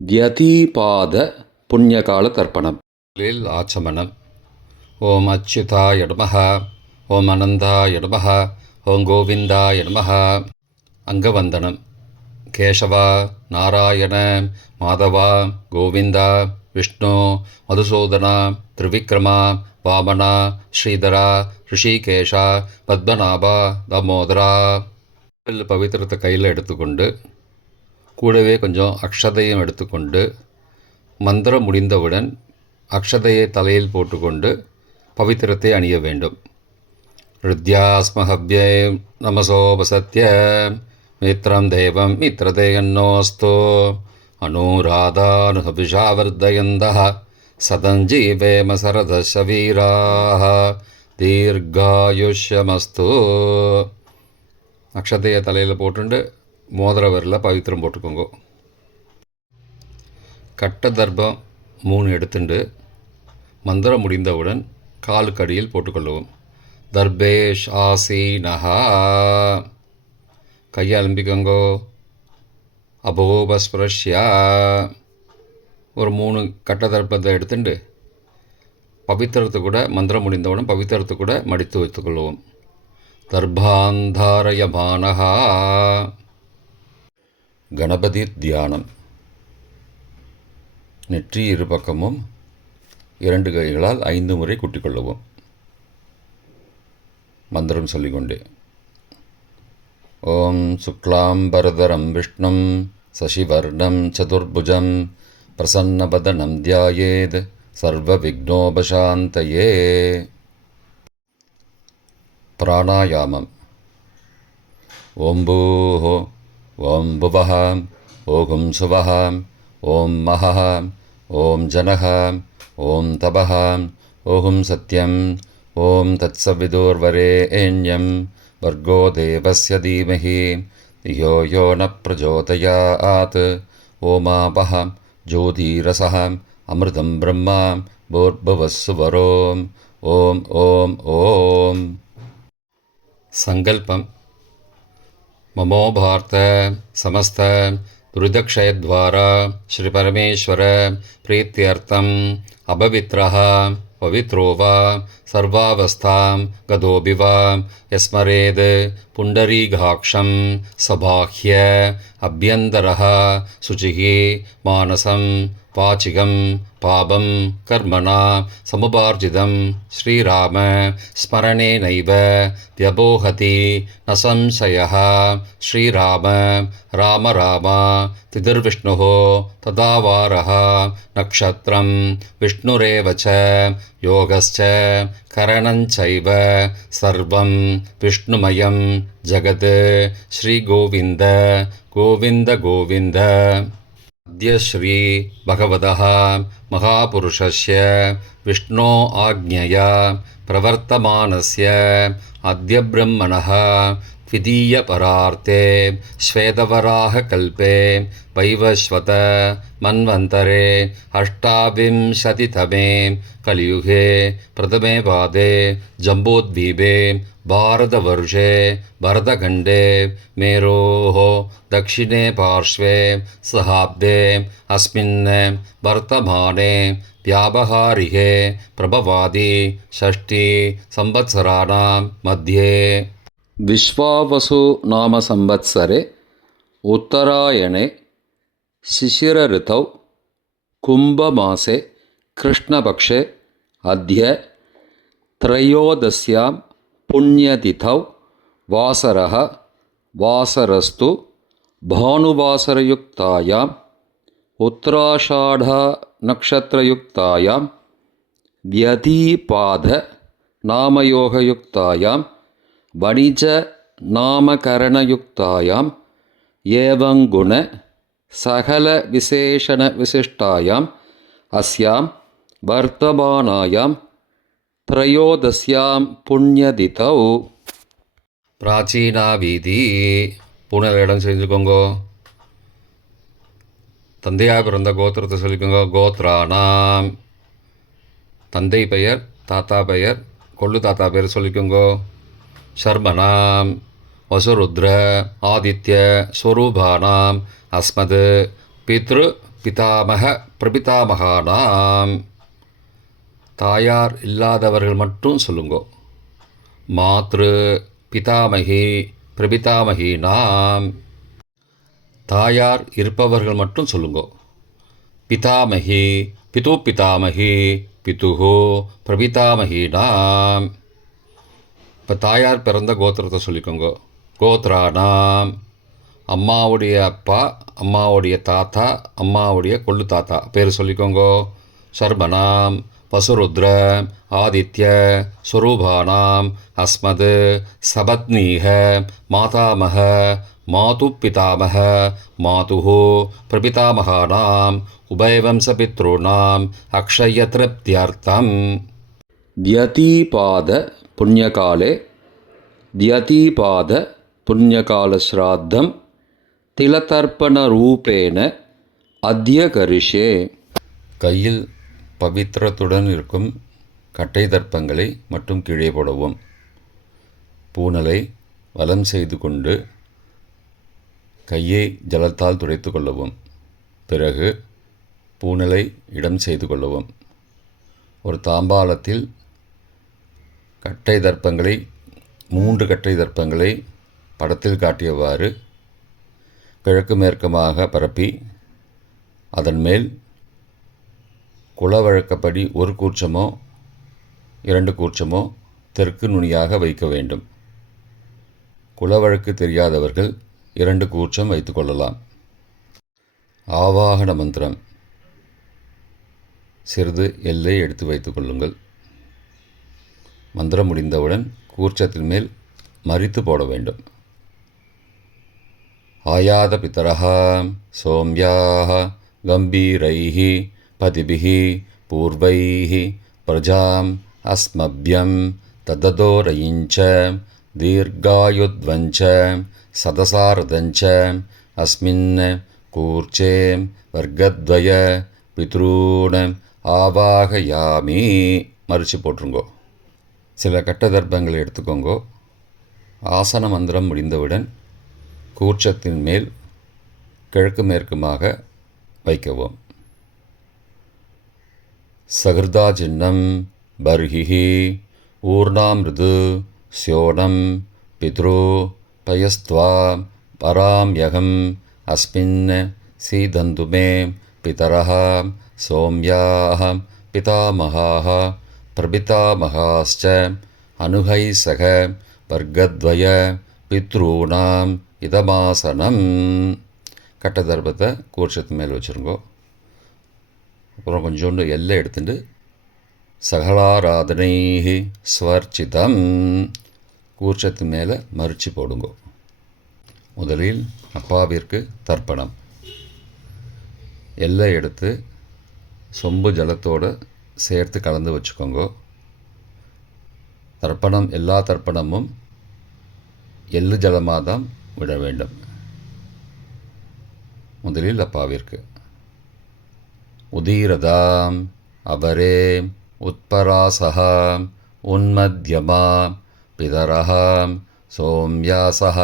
த்யதீபாத புண்ணியகால தர்ப்பணம். ஆச்சமனம். ஓம் அச்சுதாய நமஹ, ஓம் அனந்தாய நமஹ, ஓம் கோவிந்தாய நமஹ. அங்கவந்தனம். கேசவா, நாராயண, மாதவா, கோவிந்தா, விஷ்ணு, மதுசூதனா, திரிவிக்ரமா, வாமனா, ஸ்ரீதரா, ரிஷிகேஷா, பத்மநாபா, தாமோதரா. பவித்திரத்தை கையில் எடுத்துக்கொண்டு கூடவே கொஞ்சம் அக்ஷதையும் எடுத்துக்கொண்டு மந்திரம் முடிந்தவுடன் அக்ஷதையை தலையில் போட்டுக்கொண்டு பவித்திரத்தை அணிய வேண்டும். ருத்யாஸ்மஹவ்யே நமசோபசத்ய மித்ரம் தேவம் மித்ரதேயன்னோஸ்தோ அனுராதானுஹபிஷாவர்தயந்தः சதஞ்சீவேம சரதச வீராः தீர்காயுஷ்யமஸ்து. அக்ஷதையை தலையில் போட்டுண்டு மோதிர விரலில் பவித்திரம் போட்டுக்கோங்க. கட்ட தர்ப்பம் 3 எடுத்துண்டு மந்திரம் முடிந்தவுடன் காலுக்கு அடியில் போட்டுக்கொள்ளவும். தர்பேஷ் ஆசீனஹா. கையை அலம்பிக்கோங்கோ. அபோபஸ்பிரஷ்யா. ஒரு 3 கட்ட தர்ப்பத்தை எடுத்துட்டு பவித்திரத்தை கூட மந்திரம் முடிந்தவுடன் பவித்திரத்தை கூட மடித்து வைத்துக்கொள்வோம். தர்பாந்தாரயமானஹா. கணபதி தியானம். நெற்றி இரு பக்கமும் 2 கைகளால் 5 முறை குட்டிக்கொள்ளவும். மந்திரம் சொல்லிக்கொண்டே. ஓம் சுக்லாம்பரதரம் விஷ்ணும் சசிவர்ணம் சதுர்புஜம் பிரசன்னபதனம் தியாயேத் சர்வ விக்னோபசாந்தயே. பிராணாயாமம். ஓம் பூஹ, ஓம் புவஹ, ஓம் சுவஹ, ஓம் மஹஹ, ஓம் ஜனஹ, ஓம் தபஹ, ஓம் சத்யம், ஓம் தத்சவிதுர்வரேண்யம் வர்கோ தேவஸ்ய தீமஹி யோ யோ ந பிரச்சோதயாத். ஓமாபஹ ஜோதிரசஹ அமிர்தம் பிரம்மா பூர்புவஸ்ஸுவரோம். ஓம் ஓம் ஓம். சங்கல்பம். மமோ பார்த்த சமஸ்த துரிதக்ஷயத்வாரா ஸ்ரீ பரமேஸ்வர பிரீத்தியர்த்தம் அபவித்ரஹ பவித்ரோ வா சர்வாவஸ்தாம் கதோபி வா யஸ்மரேத் புண்டரீகாக்ஷம் சபாஹ்ய அப்யந்தரஹ சுச்சிஹி மானசம் வாச்சிகம் பாபம் கர்மணா சமுபார்ஜிதம் ஸ்ரீராம ஸ்மரணேனைவ வ்யபோஹதி ந சம்சயः. ஸ்ரீராம ராம ராம திதிர்விஷ்ணுः ததாவாரः நக்ஷத்ரம் விஷ்ணுரேவ ச யோகஸ்ச கரணஞ்சைவ சர்வம் விஷ்ணுமயம் ஜகத். ஸ்ரீகோவிந்த கோவிந்த கோவிந்த. அத்ய ஸ்ரீ பகவதः மகாபுருஷஸ்ய விஷ்ணோ ஆக்ஞயா பிரவர்த்தமானஸ்ய அத்ய பிரம்மணः த்விதீய பரார்த்தே ஸ்வேதவராக கல்பே வைவஸ்வத மன்வந்தரே அஷ்டாவிம்சதிதமே கலியுகே பிரதமே பாதே ஜம்போத்வீபே பாரதவர்ஷே பரதகண்டே மேரோः दक्षिणे पार्श्वे सहाब्दे अस्मिन् वर्तमाने व्यावहारिके प्रभवादि षष्ठी संवत्सराणां मध्ये विश्वावसु नाम संवत्सरे उत्तरायणे शिशिरऋतौ कुम्भमासे कृष्णपक्षे अद्य त्रयोदश्यां पुण्यतिथौ वासरः वासरस्तु भानुवासरयुक्तायाम् उत्तराषाढ नक्षत्रयुक्तायां व्यतिपाद नामयोगयुक्तायां वणिज नामकरणयुक्तायाम् एवं गुण सकल विशेषण विशिष्टायाम् अस्यां वर्तमानायां त्रयोदश्यां पुण्यतिथौ. பிராச்சீனா வீதி. பூனல் இடம் செஞ்சுக்கோங்கோ. தந்தையாக பிறந்த கோத்திரத்தை சொல்லிக்கோங்க. கோத்ரானாம். தந்தை பெயர், தாத்தா பெயர், கொள்ளு தாத்தா பெயர் சொல்லிக்கோங்கோ. ஷர்மனாம் வசுருத்ர ஆதித்ய ஸ்வரூபானாம் அஸ்மத் பித்ரு பிதாமக பிரபிதாமகானாம். தாயார் இல்லாதவர்கள் மட்டும் சொல்லுங்கோ. மாத்ரு பிதாமகி பிரபிதாமகீனாம். தாயார் இருப்பவர்கள் மட்டும் சொல்லுங்கோ. பிதாமகி பிது பிதாமகி பிதுஹோ பிரபிதாமகீனாம். இப்போ தாயார் பிறந்த கோத்திரத்தை சொல்லிக்கோங்க. கோத்ரானாம். அம்மாவுடைய அப்பா, அம்மாவுடைய தாத்தா, அம்மாவுடைய கொள்ளு தாத்தா பேர் சொல்லிக்கோங்க. சர்மனாம் வசுருத்ர ஆதித்ய ஸ்வரூபானாம் அஸ்மத் சபத்னீக மாதாமக மாது பிதாமக மாதுஹோ பிரபிதாமகானாம் உபயவம்சபித்ருணாம் அக்ஷயத்ருப்தியர்த்தம். द्यतीपाद पुण्यकाले द्यतीपाद पुण्यकालश्राद्धं तिलतर्पणरूपेण अद्य करिष्ये. கையில் பவித்திரத்துடன் இருக்கும் கட்டை தர்ப்பங்களை மட்டும் கீழே போடவும். பூனலை வலம் செய்து கொண்டு கையை ஜலத்தால் துடைத்து கொள்ளவும். பிறகு பூனலை இடம் செய்து கொள்ளவும். ஒரு தாம்பாளத்தில் கட்டை தர்ப்பங்களை 3 கட்டை தர்ப்பங்களை படத்தில் காட்டியவாறு கிழக்கு மேற்குமாக பரப்பி அதன் மேல் குலவழக்கப்படி 1 கூர்ச்சமோ 2 கூர்ச்சமோ தெற்கு நுனியாக வைக்க வேண்டும். குலவழக்கு தெரியாதவர்கள் 2 கூர்ச்சம் வைத்து கொள்ளலாம். ஆவாகன மந்திரம். சிறிது எல்லை எடுத்து வைத்து கொள்ளுங்கள். மந்திரம் முடிந்தவுடன் கூர்ச்சத்தின் மேல் மரித்து போட வேண்டும். ஆயாத பிதரஹா சோம்யாஹ கம்பீரைஹி பதிபிஹி பூர்வைஹி பிரஜாம் அஸ்மப்யம் தததோரயிஞ்ச தீர்காயுத்வஞ்ச சதசாரதஞ்ச அஸ்மின் கூர்ச்சே வர்க்கத்வய பித்ரூண ஆவாகயாமி. மறித்து போட்டுருங்கோ. சில கட்ட தர்ப்பங்களை எடுத்துக்கோங்கோ. ஆசன மந்திரம் முடிந்தவுடன் கூர்ச்சத்தின் மேல் கிழக்கு மேற்குமாக வைக்கவும். சகிருதா சின்னம் பர்ஹிஹி ஊர்ணாமிருது ஸ்யோனம் பித்ரு பயஸ்த்வா பராம்யகம் அஸ்மின் சீதந்துமே பிதரஹ சோம்யாஹ பிதாமகாஹ பிரபிதாமகாஸ்ச அனுகை சக வர்க்கத்வய பித்ரூணாம் இதமாசனம். கட்ட தர்ப்பத்தை கூர்ச்சத்து மேல் வச்சுருங்கோ. அப்புறம் கொஞ்சோண்டு எல்லை எடுத்துட்டு சகலாராதனை ஸ்வர்ச்சிதம் கூர்ச்சத்து மேலே மறித்து போடுங்கோ. முதலில் அப்பாவிற்கு தர்ப்பணம். எல்லை எடுத்து சொம்பு ஜலத்தோடு சேர்த்து கலந்து வச்சுக்கோங்க. தர்ப்பணம் எல்லா தர்ப்பணமும் எள்ளு ஜலமாக தான் விட வேண்டும். முதலில் அப்பாவிற்கு உதீரதாம் அபரே உத்பராசஹா உன்மத்யமா பிதரஹா சோம்யாசஹ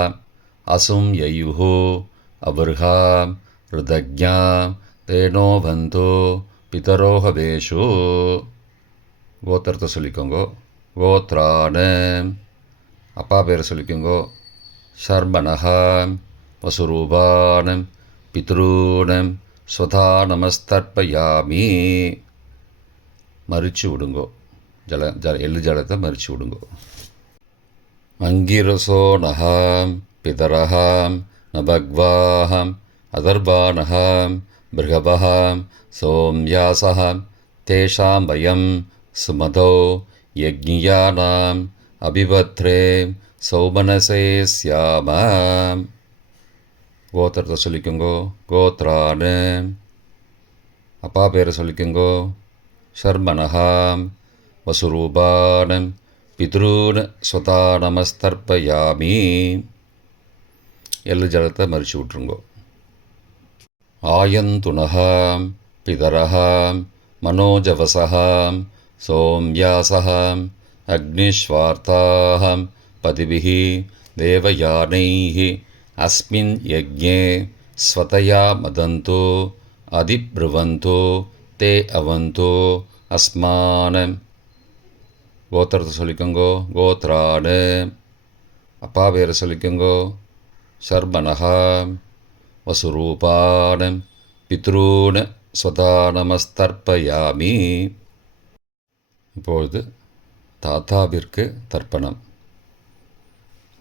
அசும் யயுஹு அபர்ஹா ருதக்ஞா தேனோ பந்தோ பிதரோஹவேஷு. கோத்திரத்தை சொல்லிக்கோங்கோ. கோத்ரான. அப்பா பேரை சொல்லிக்கோங்கோ. ஷர்மணஹா வசுரூபானம் பித்ரூனம் ஸ்வதா நமஸ்தர்ப்பயாமி. மறித்து விடுங்கோ. எள்ளு ஜலத்தை மறித்து விடுங்கோ. அங்கிரசோ நகாம் பிதரஹாம் நபக்வாஹம் அதர்பானஹாம் பிருகபஹாம் சோம்யாசஹாம் தேஷாம் வயம் சுமதோ யக்ஞியானாம் அபிபத்ரே சௌமனசே ஸ்யாமாம். கோத்திரத்தை சொல்லிக்கோங்கோ. கோத்ரான. அப்பா பேரை சொல்லிக்கோங்கோ. ஷர்மணஹாம் வசுரூபானம் பித்ரூன் ஸ்வதா நமஸ்தர்ப்பயாமி. எள்ளு ஜலத்தை மறித்து விட்ருங்கோ. ஆயந்துனஹாம் பிதரஹாம் மனோஜவசஹாம் சோம்யாசஹாம் அக்னிஸ்வார்த்தாஹாம் பதிபிஹி தேவயானைஹி அஸ்மின் யஜ்ஞே ஸ்வதயா மதந்தோ அதிப்ருவந்தோ தே அவந்தோ அஸ்மான. கோத்திரத்தை சொல்லிக்கோங்கோ. கோத்ராடு. அப்பா பேரை சொல்லிக்கோங்கோ. சர்பனகா. வசுரூபான பித்ரூன ஸ்வதானமஸ்தர்ப்பயாமி. இப்பொழுது தாத்தாவிற்கு தர்ப்பணம்.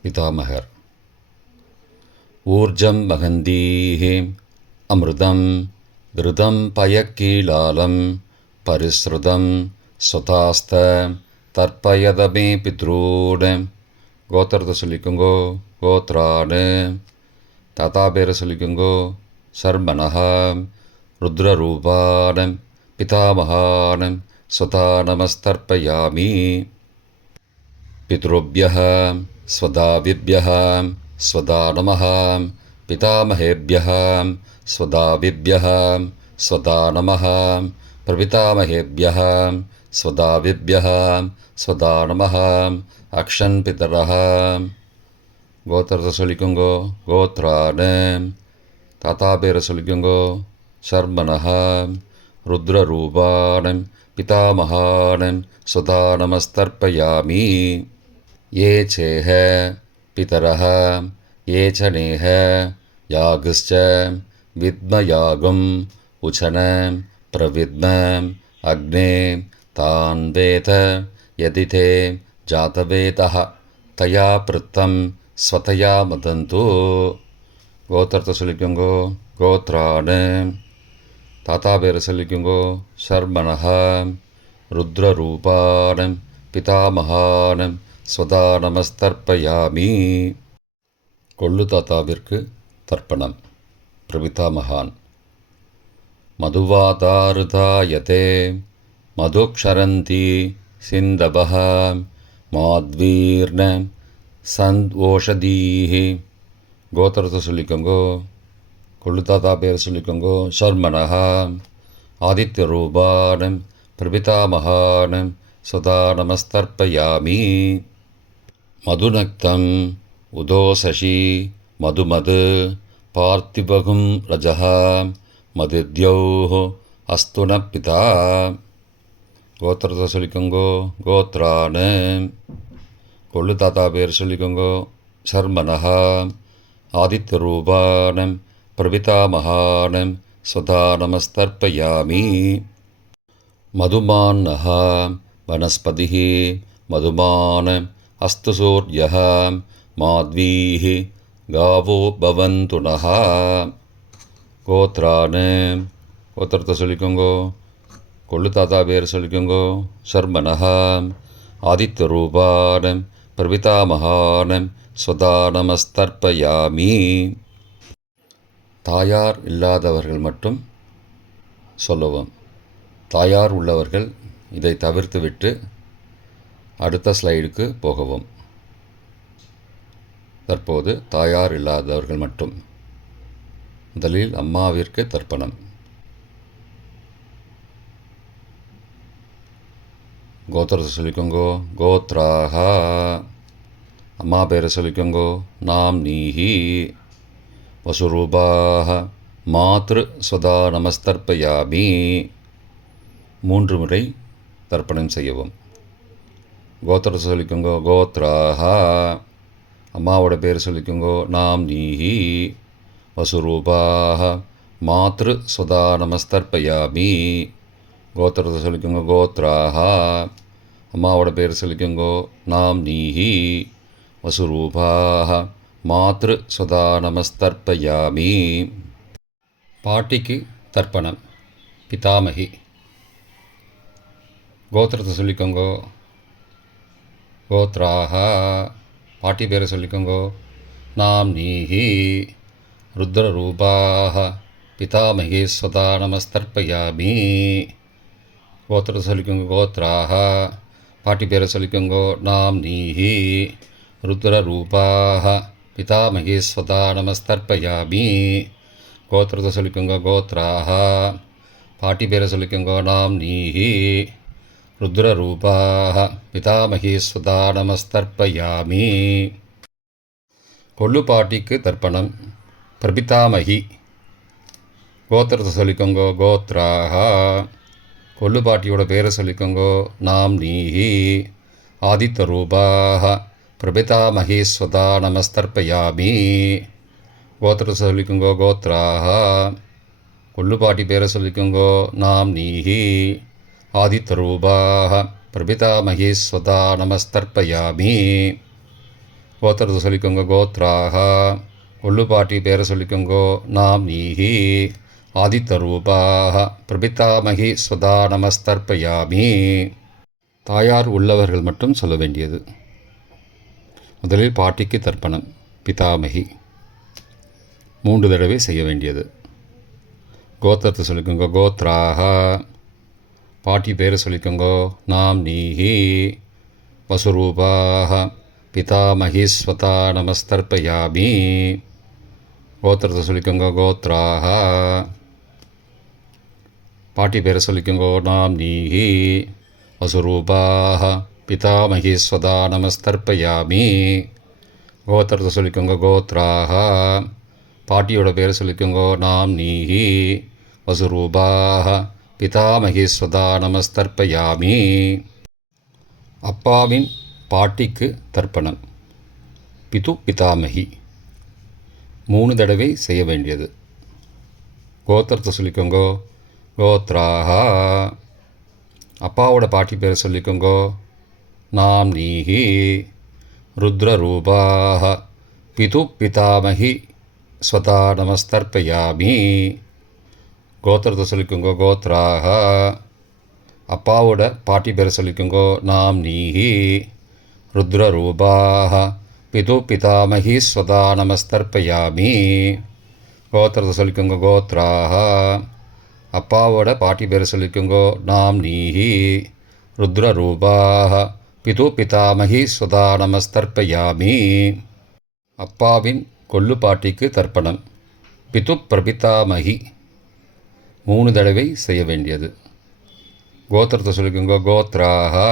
பிதாமகர். ஊர்ஜம் மகந்தீஹி அமிர்தம் கிருதம் பயக்கீலாலம் பரிஸ்ருதம் ஸ்வதாஸ்த தர்ப்பயதமே பித்ரூட. கோத்திரத்தை சொல்லிக்கோங்கோ. கோத்ராடு. தாத்தா பேரை சொல்லிக்கோங்கோ. சர்மனஹா. ருத்ரரூபான பிதாமகான ஸ்வதானமஸ்தர்ப்பயாமி. பித்ருभ्यः स्वदाविभ्यः स्वदा नमः. पितामहेभ्यः स्वदाविभ्यः स्वदा नमः. प्रपितामहेभ्यः स्वदाविभ्यः स्वदा नमः. अक्षन् पितरः. கோத்திரத்தை சொல்லிக்கோங்கோ. கோத்ராடு. தாத்தா பேரை சொல்லிக்கோங்கோ. சர்மனஹா. ருத்ரரூபான பிதாமகான ஸ்வதானமஸ்தர்ப்பயாமி. ये चेह पितरः ये च नेह यागश्च विद्मयागुम् उचन प्रविद्म अग्ने तान् वेद यदि ते जातवेदः तया पृत्तं स्वतया मदन्तु. கோத்திரத்தை சொல்லிக்கோங்கோ. கோத்ராடு. தாத்தா பேரை சொல்லிக்கோங்கோ. சர்மனஹா. ருத்ரரூபான பிதாமகான ஸ்வதானமஸ்தர்ப்பயாமி. கொள்ளு தாத்தாவிற்கு தர்ப்பணம். பிரபிதாமகான். மதுவாதாருதாயதே மதுக்ஷரந்தி சிந்தபஹ மாத்வீர்ண சந்த்வோஷதீஹி. கோத்திரத்தை சொல்லிக்கோங்கோ. கொள்ளு தாத்தா பேரை சொல்லிக்கோங்கோ. சர்மனஹா. ஆதித்யரூபான பிரபிதாமகான ஸ்வதானமஸ்தர்ப்பயாமி. மதுநக்தம் உதோசசி மதுமது பார்த்திபகும் ரஜः மதித்யௌः அஸ்து ந பிதா. கோத்திரத்தை சொல்லிக்கோங்கோ. கோத்ரானு. கொள்ளு தாத்தா பேர் சொல்லிக்கோங்கோ. சர்மனஹா. ஆதித்யரூபான பிரபிதாமகான ஸ்வதானமஸ்தர்ப்பயாமி. மதுமான்னः वनस्पतिः मधुमान अस्तु सूर्यः माध्वीः गावो भवन्तु नः. கோத்ரானு. கோத்திரத்தை சொல்லிக்கோங்கோ. கொள்ளு தாத்தா பேர் சொல்லிக்கோங்கோ. சர்மனஹா. ஆதித்யரூபான பிரபிதாமகான ஸ்வதானமஸ்தர்ப்பயாமி. தாயார் இல்லாதவர்கள் மட்டும் சொல்லவும். தாயார் உள்ளவர்கள் இதை தவிர்த்துவிட்டு அடுத்த ஸ்லைடுக்கு போகவும். தற்போது தாயார் இல்லாதவர்கள் மட்டும். முதலில் அம்மாவிற்கு தர்ப்பணம். கோத்திரத்தை சொல்லிக்கோங்கோ. கோத்ராஹா. அம்மா பேரை சொல்லிக்கோங்கோ. நாம் நீஹி. வசுரூபாஹ மாத்ரு ஸ்வதா நமஸ்தர்ப்பயாமி. 3 முறை தர்ப்பணம் செய்யவும். கோத்திரத்தை சொல்லிக்கோங்கோ. கோத்ராஹா. அம்மாவோட பேர் சொல்லிக்கோங்கோ. நாம் நீஹி. வசுரூபாஹ மாத்ரு ஸ்வதா நமஸ்தர்ப்பயாமி. கோத்திரத்தை சொல்லிக்கோங்கோ. கோத்ராஹா. அம்மாவோட பேர் சொல்லிக்கோங்கோ. நாம் நீஹி. வசுரூபாஹ மாத்ரு ஸ்வதா நமஸ்தர்ப்பயாமி. பாட்டிக்கு தர்ப்பணம். பிதாமகி. கோத்திரத்தை சொல்லிக்கோங்கோ. கோத்ராஹா. பாட்டி பேரை சொல்லிக்கோங்கோ. நாம் நீஹி. ருத்ரரூபாஹ பிதாமகி ஸ்வதா நமஸ்தர்ப்பயாமி. கோத்திரத்தை சொல்லிக்கோங்கோ. கோத்ராஹா. பாட்டி பேரை சொல்லிக்கோங்கோ. நாம் நீஹி. ருத்ரரூபாஹ பிதாமகி ஸ்வதா நமஸ்தர்ப்பயாமி. கோத்திரத்தை சொல்லிக்கோங்கோ. கோத்ராஹா. பாட்டி பேரை சொல்லிக்கோங்கோ. நாம் நீஹி. ருத்ரரூபாஹ பிதாமகி ஸ்வதா நமஸ்தர்ப்பயாமி. கொள்ளு பாட்டிக்கு தர்ப்பணம். பிரபிதாமகி. கோத்திரத்தை சொல்லிக்கோங்கோ கோத்ராஹா. கொள்ளுப்பாட்டியோட பேரை சொல்லிக்கோங்கோ நாம் நீஹி. ஆதித்த ரூபாக பிரபிதா மகேஸ்வதா நமஸ்தர்ப்பயாமி. கோத்திரத்தை சொல்லிக்கோங்கோ கோத்ராஹா. கொள்ளுப்பாட்டி பேரை சொல்லிக்கோங்கோ நாம் நீஹி. ஆதித்த ரூபாக பிரபிதா மகேஸ்வதா நமஸ்தர்ப்பயாமி. கோத்திரத்தை சொல்லிக்கோங்க கோத்ராஹா. கொள்ளுப்பாட்டி பேரை சொல்லிக்கோங்கோ நாம் நீஹி. ஆதித்த ரூபாக பிரபிதாமகி ஸ்வதா நமஸ்தர்ப்பயாமி. தாயார் உள்ளவர்கள் மட்டும் சொல்ல வேண்டியது. முதலில் பாட்டிக்கு தர்ப்பணம் பிதாமகி 3 தடவை செய்ய வேண்டியது. கோத்திரத்தை சொல்லிக்கோங்க கோத்ராஹா. பாட்டி பேரை சொல்லிக்கோங்கோ நாம் நீஹி. வசுரூபாக பிதாமகீஸ்வதா நமஸ்தர்ப்பயாமி. கோத்திரத்தை சொல்லிக்கோங்க கோத்ராஹா. பாட்டி பேரை சொல்லிக்கோங்கோ நாம் நீஹி. வசுரூபாக பிதாமகீஸ்வதா நமஸ்தர்ப்பயாமி. கோத்திரத்தை சொல்லிக்கோங்க கோத்ராஹா. பாட்டியோட பேரை சொல்லிக்கோங்கோ நாம் நீஹி. வசுரூபாக பிதாமகீஸ்வதா நமஸ்தர்ப்பயாமி. அப்பாவின் பாட்டிக்கு தர்ப்பணம் பிது பிதாமகி 3 தடவை செய்ய வேண்டியது. கோத்திரத்தை சொல்லிக்கோங்கோ கோத்ராஹா. அப்பாவோட பாட்டி பேரை சொல்லிக்கோங்கோ நாம் நீஹி. ருத்ரரூபாக பிது பிதாமகி ஸ்வதா நமஸ்தர்ப்பயாமி. கோத்திரத்தை சொல்லிக்கோங்கோ கோத்ராஹா. அப்பாவோட பாட்டி பேரை சொல்லிக்கோங்கோ நாம் நீஹி. ருத்ரரூபாக பிது பிதாமகி ஸ்வதா நமஸ்தர்ப்பயாமி. கோத்திரத்தை சொல்லிக்கோங்க கோத்ராஹா. அப்பாவோட பாட்டி பேரை சொல்லிக்கோங்கோ நாம் நீஹி. ருத்ரரூபாக பிது பிதாமகி ஸ்வதா நமஸ்தர்ப்பயாமி. அப்பாவின் கொள்ளுப்பாட்டிக்கு தர்ப்பணம் பிது பிரபிதாமகி 3 தடவை செய்ய வேண்டியது. கோத்திரத்தை சொல்லிக்கோங்கோ கோத்ராஹா.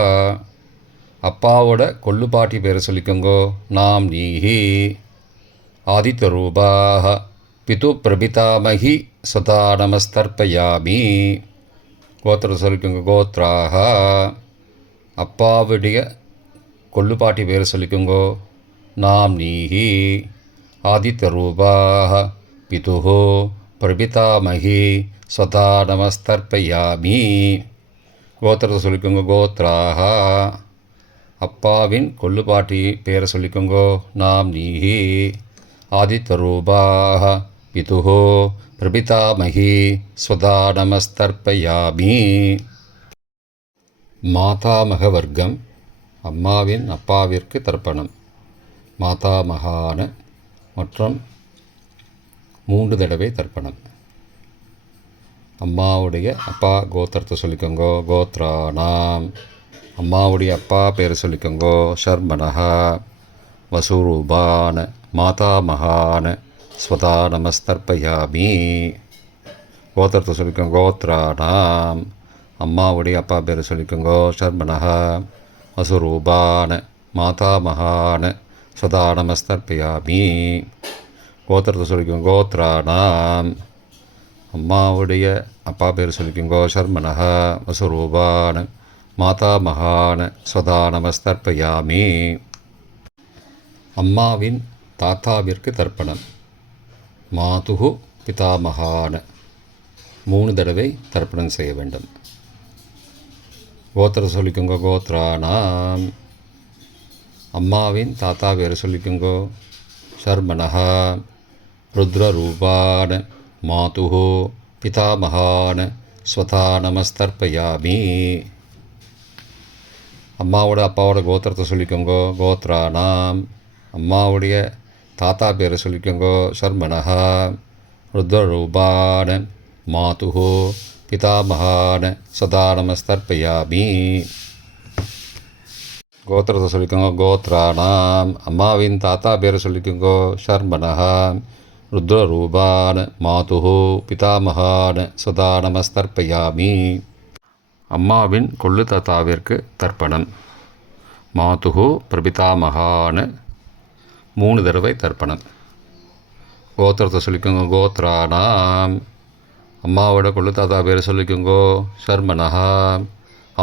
அப்பாவோட கொள்ளுப்பாட்டி பேரை சொல்லிக்கோங்கோ நாம் நீஹி. ஆதித்த ரூபாக பிது பிரபிதாமகி ஸ்வதா நமஸ்தர்ப்பயாமி. கோத்திரத்தை சொல்லிக்கோங்க கோத்ராஹா. அப்பாவுடைய கொள்ளுப்பாட்டி பேரை சொல்லிக்கோங்கோ நாம் நீஹி. ஆதித்த ரூபாக பிதுஹோ பிரபிதாமகி ஸ்வதா நமஸ்தர்ப்பயாமி. கோத்திரத்தை சொல்லிக்கோங்க கோத்ராஹா. அப்பாவின் கொள்ளுப்பாட்டி பேரை சொல்லிக்கோங்கோ நாம் நீஹி. ஆதித்த ரூபாக பிதுஹோ பிரபிதாமகி ஸ்வதா நமஸ்தர்ப்பயாமி. மாதாமக வர்க்கம் அம்மாவின் அப்பாவிற்கு தர்ப்பணம் மாதாமகான மற்றும் 3 தடவை தர்ப்பணம். அம்மாவுடைய அப்பா கோத்திரத்தை சொல்லிக்கோங்கோ கோத்ராணாம். அம்மாவுடைய அப்பா பேரை சொல்லிக்கோங்கோ ஷர்மனஹா. வசூரூபான மாதாமகான ஸ்வதா நமஸ்தர்ப்பயாமி. கோத்திரத்தை சொல்லிக்கோங்க கோத்ராணாம். அம்மாவுடைய அப்பா பேரை சொல்லிக்கோங்கோ ஷர்மனஹா. வசுரூபான மாதாமகான ஸ்வதா நமஸ்தர்ப்பயாமி. கோத்திரத்தை சொல்லிக்கோங்க கோத்ராணாம். அம்மாவுடைய அப்பா பேர் சொல்லிக்கோங்கோ ஷர்மனஹா. வசுரூபான மாதாமகான ஸ்வதா நமஸ்தர்ப்பயாமி. அம்மாவின் தாத்தாவிற்கு தர்ப்பணம் மாதுகு பிதாமகான 3 தடவை தர்ப்பணம் செய்ய வேண்டும். கோத்திரத்தை சொல்லிக்கோங்க கோத்ராணாம். அம்மாவின் தாத்தா பேரை சொல்லிக்கோங்கோ ஷர்மனஹா. ருத்ரரூபான மாதுஹோ பிதாமகான ஸ்வதா நமஸ்தர்ப்பயாமி. அம்மாவோட அப்பாவோட கோத்திரத்தை சொல்லிக்கோங்கோ கோத்ராணாம். அம்மாவுடைய தாத்தா பேரை சொல்லிக்கோங்கோ ஷர்மனஹா. ருத்ரரூபான மாதுஹோ பிதாமகான ஸ்வதா நமஸ்தர்ப்பயாமி. கோத்திரத்தை சொல்லிக்கோங்க கோத்ராணாம். அம்மாவின் தாத்தா பேரை சொல்லிக்கோங்கோ ஷர்மனஹா. ருத்ரரூபான மாதுஹோ பிதாமகான ஸ்வதா நமஸ்தர்ப்பயாமி. அம்மாவின் கொள்ளு தாத்தாவிற்கு தர்ப்பணம் மாதுஹோ பிரபிதாமகான 3 தடவை தர்ப்பணம். கோத்திரத்தை சொல்லிக்கோங்க கோத்ராணாம். அம்மாவோட கொள்ளு தாத்தா பேர் சொல்லிக்கோங்கோ. சர்மனஹா.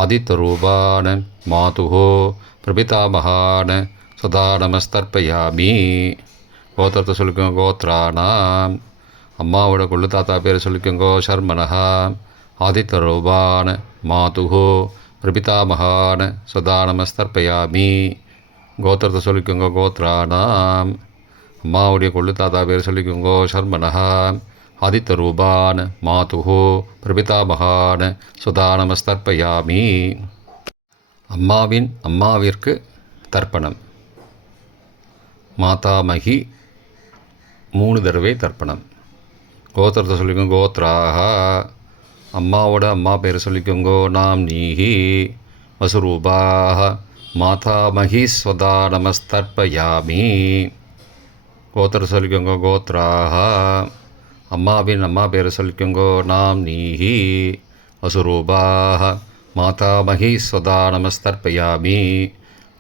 ஆதித்யரூபான மாதுஹோ பிரபிதாமகான சதா நமஸ்தர்ப்பயாமி. கோத்திரத்தை சொல்லிக்கோங்க. கோத்ரானாம். அம்மாவோட கொள்ளு தாத்தா பேர் சொல்லிக்கோங்கோ. சர்மனஹா. ஆதித்யரூபான மாதுஹோ பிரபிதாமகான சதா நமஸ்தர்ப்பயாமி. கோத்திரத்தை சொல்லிக்கோங்க. கோத்ரானாம். அம்மாவுடைய கொள்ளு தாத்தா பேர் சொல்லிக்கோங்கோ. சர்மனஹா. ஆதித்யரூபான் மாதுஹோ பிரபிதாமகான் சுதா நமஸ்தர்ப்பயாமி. அம்மாவிற்கு தர்ப்பணம். மாதாமகி 3 தடவை தர்ப்பணம். கோத்திரத்தை சொல்லிக்கோங்க. கோத்ராக. அம்மாவோட அம்மா பேர் சொல்லிக்கோங்கோ. நாம் நீஹி வசுரூபாக மாதாமகி ஸ்வதா நமஸ்தர்ப்பயாமி. கோத்திரத்தை சொல்லிக்கோங்க. கோத்ராக. அம்மாவின் அம்மா பேர் சொல்லிக்கோங்கோ. நாம் நீஹி வசுரூபாக மாதாமகி ஸ்வதா நமஸ்தர்ப்பயாமி.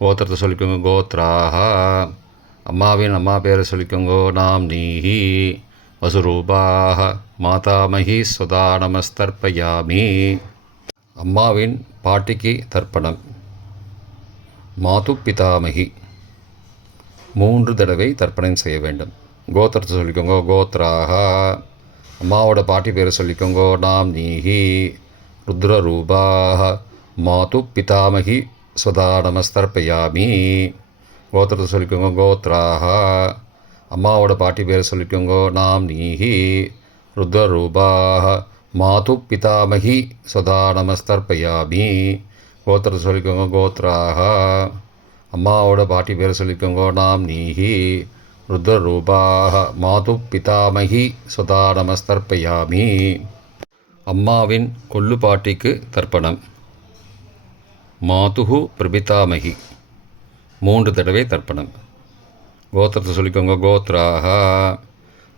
கோத்திரத்தை சொல்லிக்கோங்க. கோத்ராக. அம்மாவின் அம்மா பேர் சொல்லிக்கோங்கோ. நாம் நீஹி வசுரூபாக மாதாமகி ஸ்வதா நமஸ்தர்ப்பயாமி. அம்மாவின் பாட்டிக்கு தர்ப்பணம். மாது பிதாமகி 3 தடவை தர்ப்பணம் செய்ய வேண்டும். கோத்திரத்தை சொல்லிக்கோங்க. கோத்ராக. அம்மாவோட பாட்டி பேர் சொல்லிக்கோங்கோ. நாம் நீஹி ருத்ரரூபாக மாது பிதாமகி ஸ்வதா நமஸ்தர்ப்பயாமி. கோத்திரத்தை சொல்லிக்கோங்க. கோத்ராக. அம்மாவோட பாட்டி பேர் சொல்லிக்கோங்கோ. நாம் நீஹி ருத்ரரூபாக மாது பிதாமகி ஸ்வதா நமஸ்தர்ப்பயாமி. கோத்திரத்தை சொல்லிக்கோங்க. கோத்ராக. அம்மாவோட பாட்டி பேர் சொல்லிக்கோங்கோ. நாம் நீஹி ருத்ரரூபாக மாது பிதாமகி ஸ்வதா நமஸ்தர்ப்பயாமி. அம்மாவின் கொள்ளு பாட்டிக்கு தர்ப்பணம். மாதுஹு பிரபிதாமகி 3 தடவை தர்ப்பணம். கோத்திரத்தை சொல்லிக்கோங்க. கோத்ராக.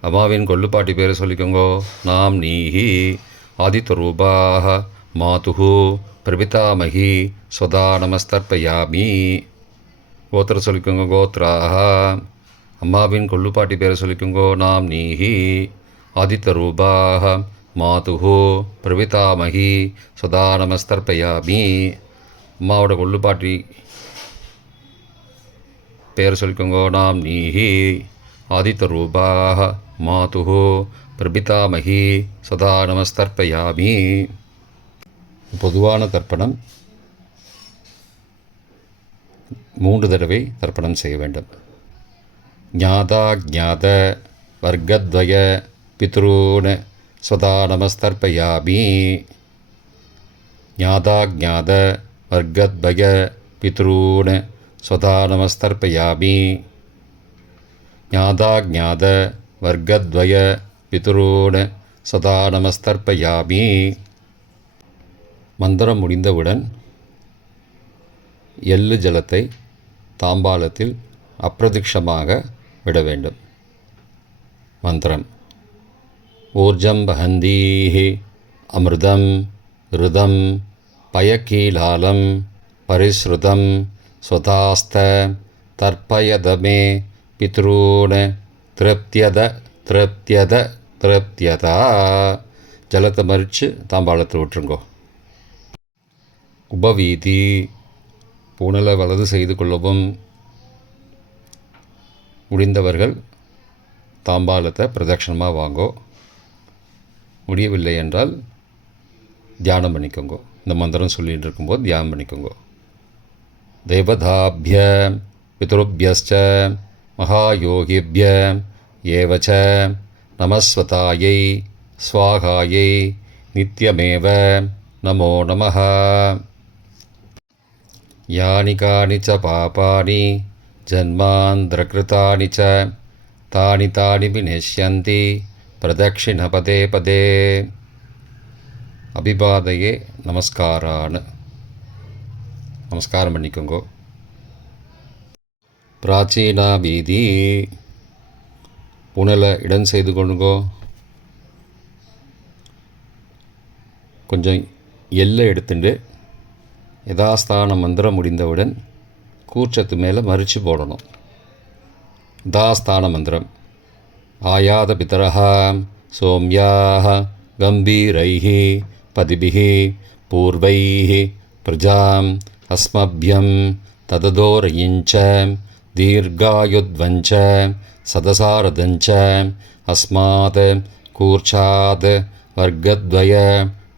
அம்மாவின் கொள்ளு பாட்டி பேர் சொல்லிக்கோங்கோ. நாம் நீஹி ஆதித்யரூபாக மாதுஹு பிரபிதாமகி ஸ்வதா நமஸ்தர்ப்பயாமி. கோத்திரத்தை சொல்லிக்கோங்க. கோத்ராக. அம்மாவின் கொள்ளுப்பாட்டி பேரை சொல்லிக்கோங்கோ. நாம் நீஹி ஆதித்யரூபாக மாதுஹோ பிரபிதாமகி சதா நமஸ்தர்ப்பயாமி. அம்மாவோட கொள்ளுப்பாட்டி பேரை சொல்லிக்கோங்கோ. நாம் நீஹி ஆதித்யரூபாக மாதுஹோ பிரபிதாமகி சதா நமஸ்தர்ப்பயாமி. பொதுவான தர்ப்பணம் 3 தடவை தர்ப்பணம் செய்ய வேண்டும். ஞாதா ஞாத வர்க்கத்வய பித்ரூன் ஸ்வதா நமஸ்தர்ப்பயாமி. ஞாதா ஞாத வர்க்கத்வய பித்ரூன் ஸ்வதா நமஸ்தர்ப்பயாமி. ஞாதா ஞாத வர்க்கத்வய பித்ரூன் சதா நமஸ்தர்ப்பயாமி. மந்திரம் முடிந்தவுடன் எள்ளு ஜலத்தை தாம்பாளத்தில் அப்பிரதிக்ஷமாக விட வேண்டும். மந்திரம்: ஊர்ஜம் வஹந்தீஹி அமிர்தம் ருதம் பயக்கீலாலம் பரிஸ்ருதம் ஸ்வதாஸ்த தர்ப்பயதமே பித்ரூன் திருப்தியத திருப்தியத திருப்தியதா. ஜலத்தை மறித்து தாம்பாளத்தில் விட்டுருங்கோ. உபவீதி: பூணலை வலது செய்து கொள்ளவும். முடிந்தவர்கள் தாம்பாளத்தை பிரதட்சணமாக வாங்கோ. முடியவில்லை என்றால் தியானம் பண்ணிக்கோங்க. இந்த மந்திரம் சொல்லிகிட்டு இருக்கும்போது தியானம் பண்ணிக்கோங்க. தேவதாபிய பித்ருபியஸ்ச மகாயோகிபிய ஏவச்ச நமஸ்வதாயை ஸ்வாகாயை நித்யமேவ நமோ நமः. யானி கானி ச பாபானி ஜன்மாந்திரகிருதானி ச தானி தானி விநஷ்யந்தி பிரதக்ஷிண பதே பதே. அபிபாதையே நமஸ்காரான். நமஸ்காரம் பண்ணிக்கோங்கோ. பிராச்சீனா வீதி: புனலை இடம் செய்து கொண்டுங்கோ. கொஞ்சம் எல்லை எடுத்துட்டு யதாஸ்தான மந்திரம் முடிந்தவுடன் கூர்ச்சத்து மேலே மறித்து போடணும். யதாஸ்தான மந்திரம்: ஆயாத பிதரஹ சோம்யாஹ கம்பீரைः பதிபிः பூர்வைः பிரஜாம் அஸ்மப்யம் தததோரயிஞ்ச தீர்காயுத்வஞ்ச சதசாரதஞ்ச அஸ்மாத் கூர்ச்சாத் வர்க்கத்வய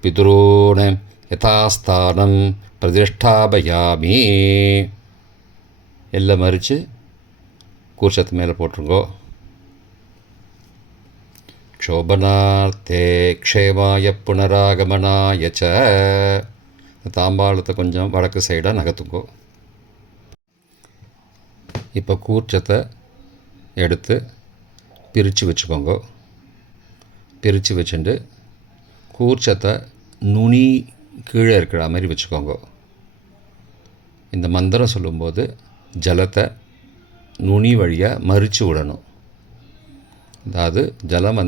பிதுரூன் யதாஸ்தானம் பிரதிஷ்டாபயாமி. எல்லாம் மறித்து கூர்ச்சத்து மேலே போட்டுருங்கோ. க்ஷோபனார்த்தே க்ஷேமாய புனராகமனாய ச. தாம்பாளத்தை கொஞ்சம் வடக்கு சைடாக நகர்த்துங்கோ. இப்போ கூர்ச்சத்தை எடுத்து பிரித்து வச்சுக்கோங்க. பிரித்து வச்சுட்டு கூர்ச்சத்தை நுனி கீழே இருக்கிற மாதிரி வச்சுக்கோங்க. இந்த மந்திரம் சொல்லும்போது ஜலத்தை நுனி வழியாக மறித்து விடணும். அதாவது ஜலம்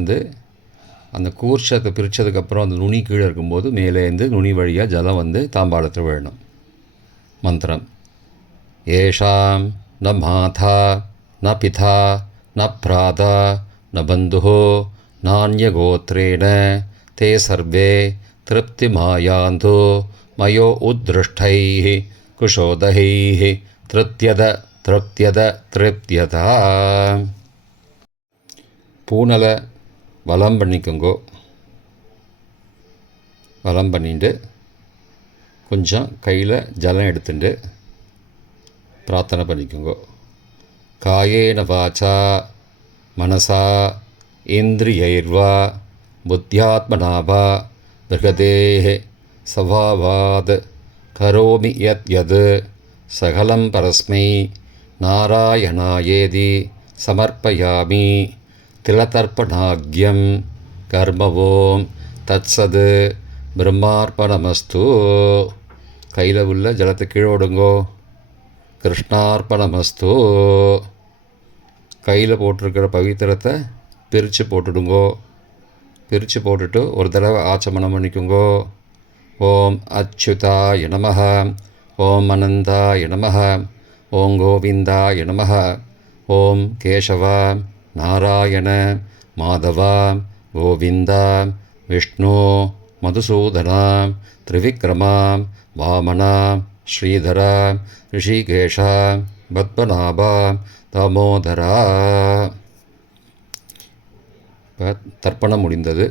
அந்த கூர்ச்சத்தை பிரித்ததுக்கப்புறம் அந்த நுனி கீழே இருக்கும்போது மேலேருந்து நுனி வழியாக ஜலம் தாம்பாளத்தில் விழணும். மந்திரம்: ஏஷாம் ந மாதா ந பிதா ந பிராதா ந பந்துஹோ நான்யகோத்ரேண தே சர்வே திருப்திமாயாந்தோ மயோ உத்ருஷ்டைः குஷோதகைः திருப்தியதா. பூனலை வலம் பண்ணிக்கோங்கோ. வலம் பண்ணிட்டு கொஞ்சம் கையில் ஜலம் எடுத்துட்டு பிரார்த்தனை பண்ணிக்கோங்கோ. காயேன வாச்சா மனசா இந்திரியைர்வா புத்தியாத்மனாவா பிருகதேஹ சவாவாத் கரோமி யத் யத் சகலம் பரஸ்மை நாராயணாயேதி சமர்ப்பயாமி. திலதர்ப்பணாக்யம் கர்மவோம் தத்சத் பிரம்மார்ப்பணமஸ்து. கையில் உள்ள ஜலத்தை கீழே விடுங்கோ. கிருஷ்ணார்ப்பணமஸ்து. கையில் போட்டிருக்கிற பவித்திரத்தை பிரித்து போட்டுடுங்கோ. பிரித்து போட்டுட்டு ஒரு தடவை ஆச்சமனம் பண்ணிக்கோங்கோ. ஓம் அச்சுதாய நமஹ, ஓம் அனந்தாய நமஹ, ஓம் கோவிந்தாய நமஹ, ஓம் கேசவ நாராயண மாதவ கோவிந்த விஷ்ணு மதுசூதன திரிவிக்ரம வாமன ஸ்ரீதர ரிஷிகேஷ பத்மநாப தாமோதரா. இப்போ தர்ப்பணம் முடிந்தது.